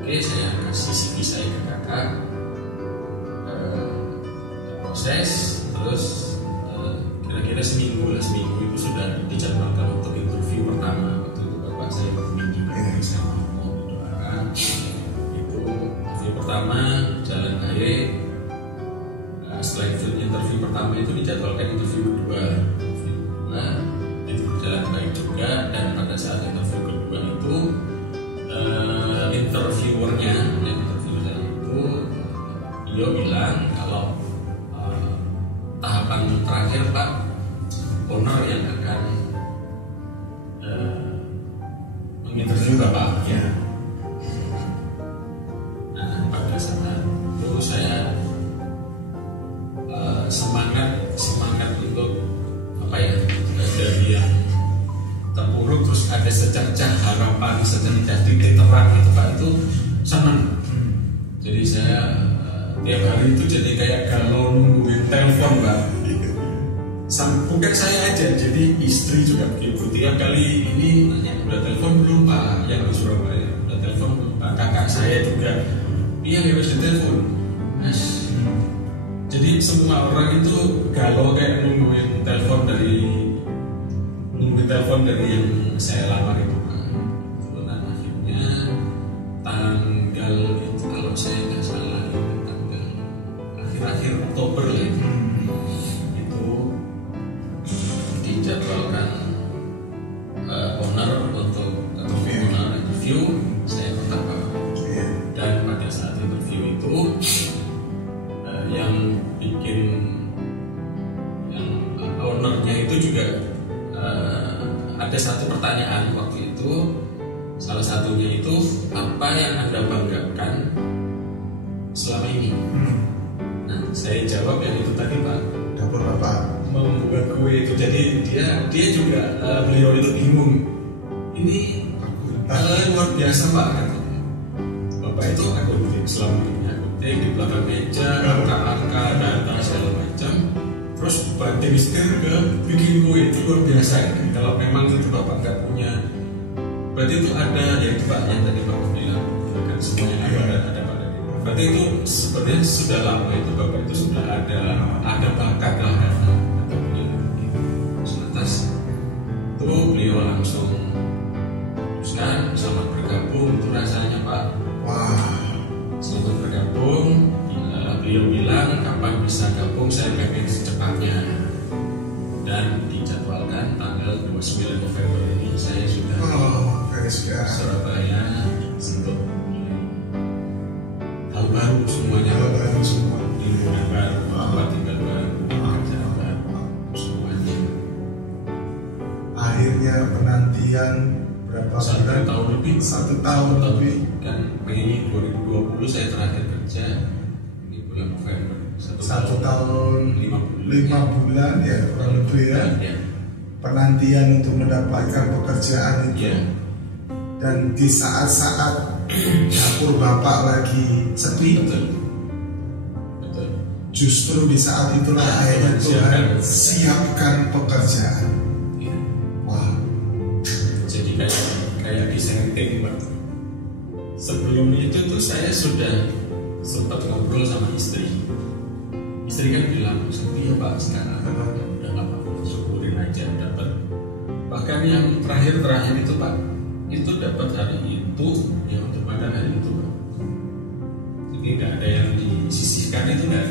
Oke, saya kasih CV saya ke kakak. Proses, terus kira-kira seminggu itu sudah dijadwalkan untuk interview pertama. Waktu itu bapak saya berminggu saya mau doakan. Pertama jalan baik. Setelah interview pertama itu dijadwalkan interview kedua itu berjalan baik juga, dan pada saat interview kedua interviewernya, yang interview saya itu beliau bilang kalau tahapan terakhir Pak, owner yang akan menginterview Bapak. Ya. Nah, pada saat itu saya semangat untuk apa ya, dari yang terpuruk terus ada secercah harapan, secercah titik terang itu Pak, itu senang. Jadi saya tiap hari itu jadi kayak galau nungguin telepon Pak. Bukan saya aja, jadi istri juga begitu. Tiap kali ini nanya, udah telepon belum Pak, yang di Surabaya, udah telepon belum Pak. Kakak saya juga, iya harus ditelepon Mas. Jadi semua orang itu galau kayak nungguin telepon dari yang saya lamar itu Pak. Kebetulan akhirnya tanggal itu, kalau saya nggak salah, tanggal akhir Oktober lah itu dijadwalkan owner untuk owner interview. Saya kontak Pak, dan pada saat interview itu yang bikin yang ownernya itu juga ada satu pertanyaan waktu itu, salah satunya itu, apa yang Anda banggakan selama ini? Nah, saya jawab yang itu tadi Pak, Dapur Bapak membuat kue itu. Jadi dia juga beliau itu bingung, ini luar biasa Pak, katanya. Bapak itu akunting selama ini, akunting di belakang meja, angka-angka, data segala macam. Terus banting setir ke bikin kue, itu luar biasa ini. Kalau memang itu Bapak nggak punya, berarti itu ada yang Pak yang tadi Bapak bilang, kan semuanya ada pada diri. Berarti itu sebenarnya sudah lama itu Bapak itu sudah ada bakat lah, ada beliau. Selantas itu beliau langsung teruskan, selamat bergabung, itu rasanya Pak. wah, Selamat bergabung. Beliau bilang kapan bisa gabung, saya pengen secepatnya. Dan dijadwalkan tanggal 29 November ini saya sudah di Surabaya untuk hal baru semuanya. baru semua. Lingkungan baru, tempat tinggal baru, pekerjaan baru, semuanya. Akhirnya penantian berapa bulan? 1 tahun lebih. 1 tahun lebih. Kan ini 2020 saya terakhir kerja di bulan November. 1 tahun 5 bulan ya kurang lebih ya. Ya. Penantian untuk mendapatkan pekerjaan itu. Ya. Dan di saat-saat dapur Bapak lagi sepi, Betul. justru di saat itulah akhirnya Tuhan siapkan pekerjaan. Ya. Wah, Jadi kayak disenting Pak. Sebelum itu tuh saya sudah sempat ngobrol sama istri. Istri kan bilang, sepi ya Pak sekarang, udah nggak apa-apa, syukurin aja dapat. Bahkan yang terakhir itu Pak, itu dapat hari itu ya untuk makan hari itu Pak. Jadi nggak ada yang disisihkan, itu nggak.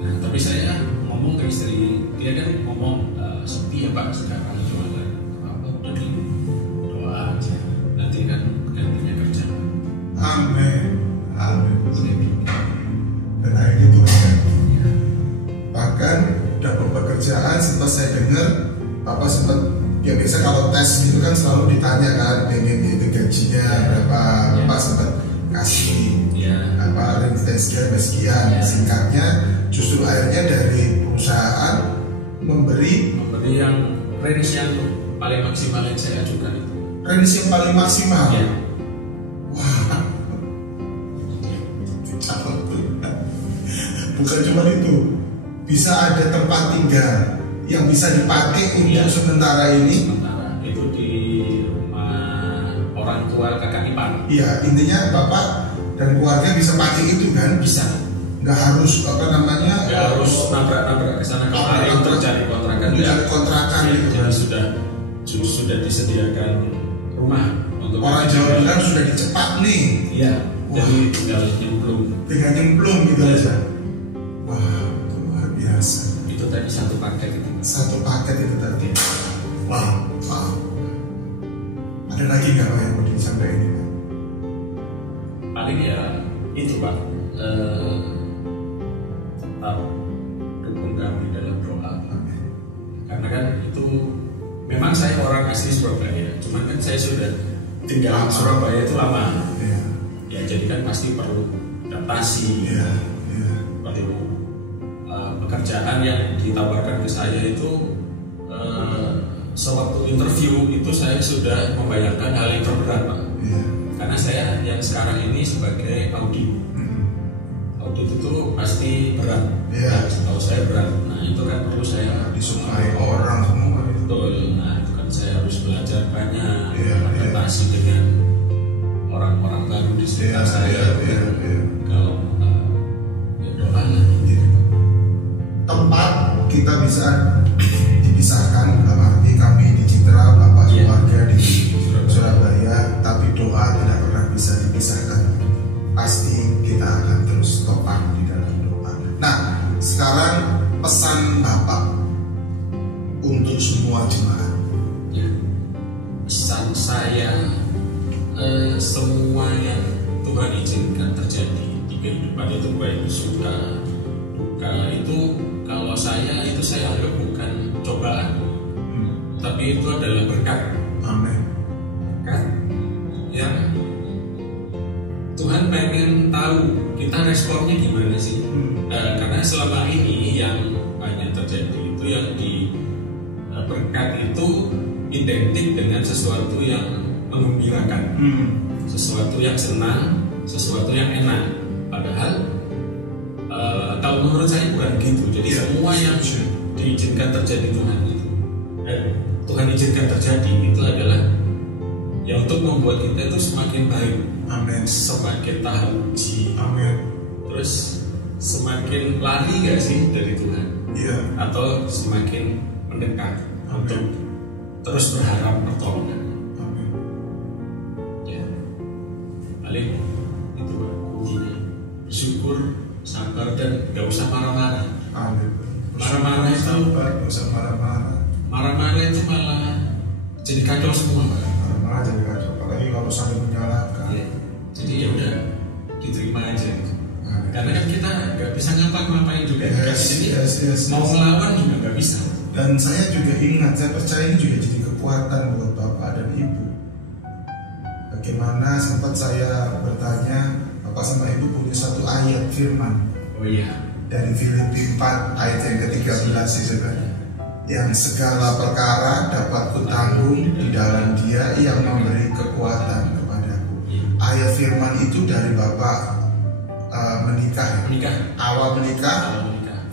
Nah tapi saya ngomong ke istri, dia kan ngomong sepi ya Pak sekarang, jualan apa udah di doa aja, nanti kan gantinya kerja. amin, amin. Saya bilang, Dan akhirnya Tuhan. Bahkan dapat pekerjaan, sempat saya dengar Bapak sempat, ya biasa kalau tes itu kan selalu ditanya kan, pengen itu gajinya berapa, Bapak sempat kasih ya. apa range sekian. Singkatnya justru akhirnya dari perusahaan memberi yang range yang paling maksimal yang saya ajukan itu. range yang paling maksimal. Ya. Wah, calon Tuhan. Bukan cuma itu, bisa ada tempat tinggal yang bisa dipakai untuk sementara ini. Sementara itu di rumah orang tua kakak ipar. Iya, intinya Bapak dan keluarga bisa pakai itu kan? Bisa. Nggak harus apa namanya? Nggak harus nabrak-nabrak ke sana kemari untuk cari kontrakan. Cari kontrakan Ya, gitu. jadi sudah disediakan rumah untuk Orang Jawa bilang sudah dicepat nih, Iya. Wah. Jadi tinggal nyemplung. tinggal nyemplung gitu aja. Wah, itu luar biasa. Itu tadi satu paket itu. Satu paket itu tadi. Wah, wah. Ada lagi nggak Pak yang mau disampaikan ini? Pak? paling ya itu Pak, tetap dukung kami dalam doa. Karena kan itu memang saya orang asli Surabaya, cuman kan saya sudah tinggal di Surabaya itu lama. Ya jadi kan pasti perlu adaptasi, perlu pekerjaan yang ditawarkan ke saya itu sewaktu interview itu saya sudah membayangkan hal yang terberat Pak. Karena saya yang sekarang ini sebagai audit itu pasti berat. Kalau saya berat, nah itu kan perlu saya disukai orang semua. Betul. Nah itu kan saya harus belajar banyak, adaptasi dengan orang-orang baru di sekitar saya. Kalau ya doa tempat kita bisa dipisahkan, dalam arti kami di Citra, Bapak keluarga di Surabaya, tapi doa tidak pernah bisa dipisahkan. Pasti kita akan terus topang di dalam doa. Nah, sekarang pesan Bapak untuk semua jemaat. Pesan saya, semua yang Tuhan izinkan terjadi di kehidupan itu, baik suka duka, itu kalau saya anggap bukan cobaan, tapi itu adalah berkat. Amin. Berkat yang Tuhan pengen tahu kita responnya gimana sih. Karena selama ini yang banyak terjadi itu yang di berkat itu identik dengan sesuatu yang menggembirakan, sesuatu yang senang, sesuatu yang enak. Padahal kalau menurut saya bukan gitu. Jadi semua yang diizinkan terjadi Tuhan izinkan terjadi itu adalah ya untuk membuat kita itu semakin baik. Amin. Semakin tahu uji. Amin. Terus semakin lari gak sih dari Tuhan? Atau semakin mendekat untuk terus berharap pertolongan. Amin. Ya, paling itu kuncinya. Bersyukur, sabar, dan gak usah marah-marah. Amin. Marah-marah itu sabar, gak usah marah-marah. Marah-marah itu malah jadi kacau semua Pak. Marah-marah jadi kacau, apalagi kalau saling menyalahkan. Jadi ya udah diterima aja gitu. Karena kan kita nggak bisa ngapa-ngapain juga. Mau melawan juga nggak bisa. Dan saya juga ingat, saya percaya ini juga jadi kekuatan buat Bapak dan Ibu. Bagaimana sempat saya bertanya, Bapak sama Ibu punya satu ayat firman. Oh iya. Dari Filipi 4 ayat yang ke-13 saudara. Yang segala perkara dapat kutanggung di dalam Dia yang memberi kekuatan kepadaku. Ayat firman itu dari Bapak menikah. Awal menikah.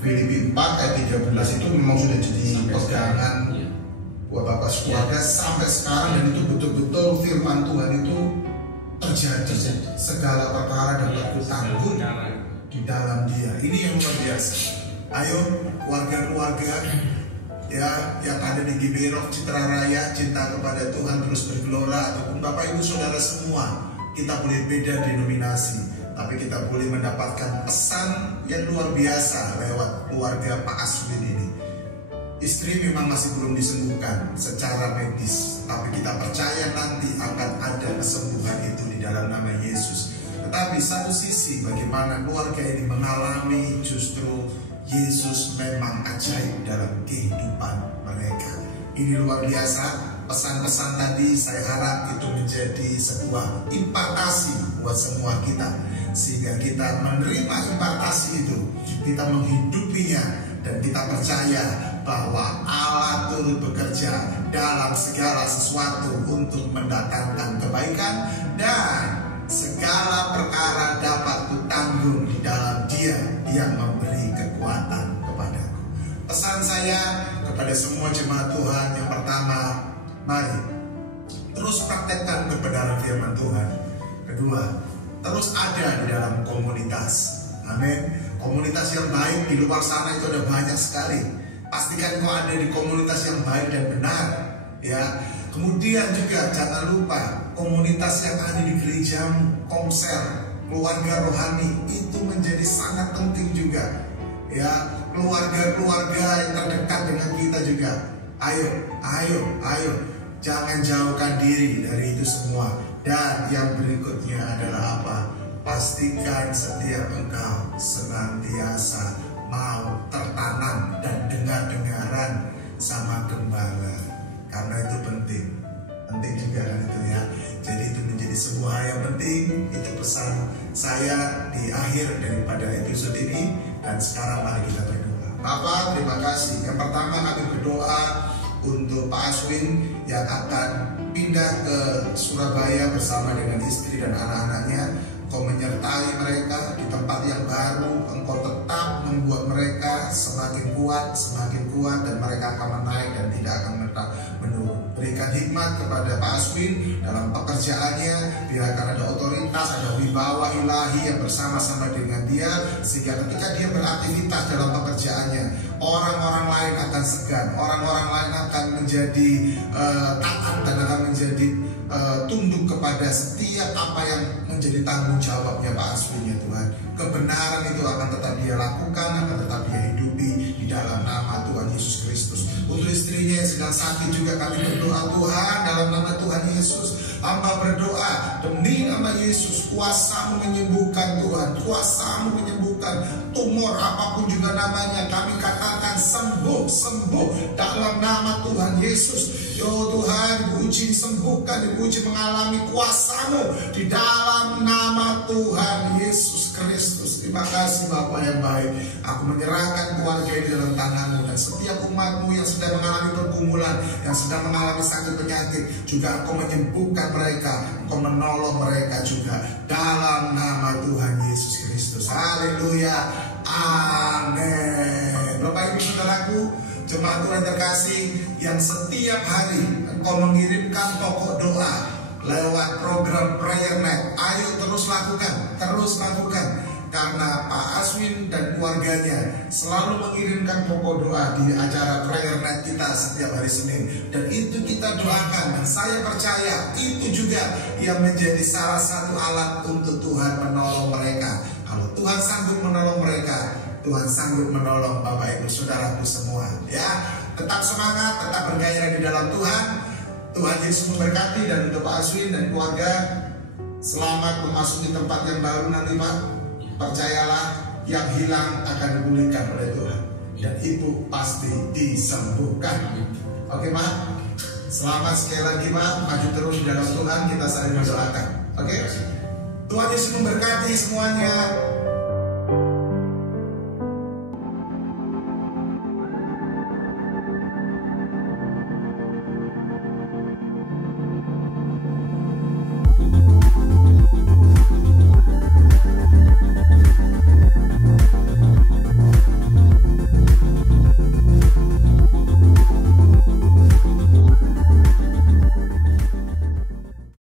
Filipi 4 ayat 13 itu memang sudah jadi pegangan buat Bapak sekeluarga sampai sekarang, dan itu betul-betul firman Tuhan itu terjadi. Segala perkara dapat kutanggung di dalam Dia. Ini yang luar biasa. Ayo keluarga-keluarga ya yang ada di Giberok, Citra Raya, cinta kepada Tuhan terus bergelora, ataupun Bapak Ibu Saudara semua, kita boleh beda denominasi, tapi kita boleh mendapatkan pesan yang luar biasa lewat keluarga Pak Aswin ini. Istri memang masih belum disembuhkan secara medis, tapi kita percaya nanti akan ada kesembuhan itu di dalam nama Yesus. Tetapi satu sisi bagaimana keluarga ini mengalami justru Yesus memang ajaib dalam kehidupan mereka. Ini luar biasa. Pesan-pesan tadi saya harap itu menjadi sebuah impartasi buat semua kita, sehingga kita menerima impartasi itu, kita menghidupinya, dan kita percaya bahwa Allah turut bekerja dalam segala sesuatu untuk mendatangkan kebaikan, dan segala perkara dapat kutanggung di dalam Dia yang memberi kekuatan kepadaku. Pesan saya kepada semua jemaat Tuhan, yang pertama, mari terus praktekkan kebenaran firman Tuhan. Kedua, terus ada di dalam komunitas. Amin. Komunitas yang baik di luar sana itu ada banyak sekali. Pastikan kau ada di komunitas yang baik dan benar, ya. Kemudian juga jangan lupa komunitas yang ada di gerejamu, komsel, keluarga rohani, itu menjadi sangat penting juga, ya. Keluarga-keluarga yang terdekat dengan kita juga. Ayo, jangan jauhkan diri dari itu semua. Dan yang berikutnya adalah apa? pastikan setiap engkau senantiasa mau tertanam dan dengar-dengaran sama gembala, karena itu penting juga kan itu ya. Jadi itu menjadi sebuah hal yang penting. Itu pesan saya di akhir daripada episode ini. Dan sekarang mari kita berdoa. Bapak, terima kasih. Yang pertama kami berdoa untuk Pak Aswin yang akan pindah ke Surabaya bersama dengan istri dan anak-anaknya. Engkau menyertai mereka di tempat yang baru. Engkau tetap membuat mereka semakin kuat, dan mereka akan menaik dan tidak akan menurun. Berikan hikmat kepada Pak Aswin dalam pekerjaannya. Biarkan ada otoritas, ada wibawa ilahi yang bersama-sama dengan dia, sehingga ketika dia beraktivitas dalam pekerjaannya, orang-orang lain akan segan, orang-orang lain akan menjadi taat dan akan menjadi tunduk kepada setiap apa yang menjadi tanggung jawabnya Pak Aswin ya Tuhan. Kebenaran itu akan tetap dia lakukan, akan tetap dia hidupi di dalam nama Tuhan Yesus Kristus. Untuk istrinya yang sedang sakit juga kami berdoa Tuhan, dalam nama Tuhan Yesus. Hamba berdoa demi nama Yesus, kuasa-Mu menyembuhkan Tuhan, kuasa-Mu menyembuhkan tumor apapun juga namanya. Kami katakan sembuh dalam nama Tuhan Yesus. Ya Tuhan, dipuji sembuhkan, dipuji mengalami kuasa-Mu di dalam nama Tuhan Yesus Kristus. Terima kasih Bapa yang baik. Aku menyerahkan keluarga ini dalam tangan-Mu, dan setiap umat-Mu yang sedang mengalami pergumulan, yang sedang mengalami sakit penyakit, juga Engkau menyembuhkan mereka, Engkau menolong mereka juga dalam nama Tuhan Yesus Kristus. Haleluya, amin. Bapak Ibu Saudaraku, jemaat Tuhan terkasih, yang setiap hari Engkau mengirimkan pokok doa lewat program Prayer Net, ayo terus lakukan. Karena Pak Aswin dan keluarganya selalu mengirimkan pokok doa di acara Prayer Net kita setiap hari Senin, dan itu kita doakan, dan saya percaya itu juga yang menjadi salah satu alat untuk Tuhan menolong mereka. Kalau Tuhan sanggup menolong mereka, Tuhan sanggup menolong Bapak Ibu Saudaraku semua ya. Tetap semangat, tetap bergairah di dalam Tuhan. Tuhan Yesus memberkati. Dan untuk Pak Aswin dan keluarga, selamat memasuki tempat yang baru nanti Pak. Percayalah, yang hilang akan dipulihkan oleh Tuhan, dan ibu pasti disembuhkan. Oke Pak, selamat sekali lagi Pak. Maju terus di dalam Tuhan, kita saling mendoakan. Oke, Tuhan Yesus memberkati semuanya.